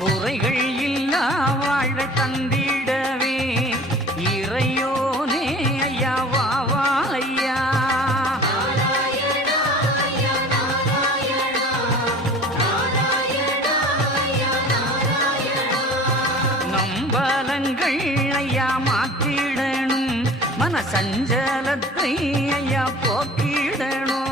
குறைகள் இல்லா வாழ்வை தந்திடவே இறையோனே ஐயா வா வா ஐயா. நம்பலங்கள் ஐயா மாற்றிடணும், மன சஞ்சலத்தை ஐயா போக்கிடணும்.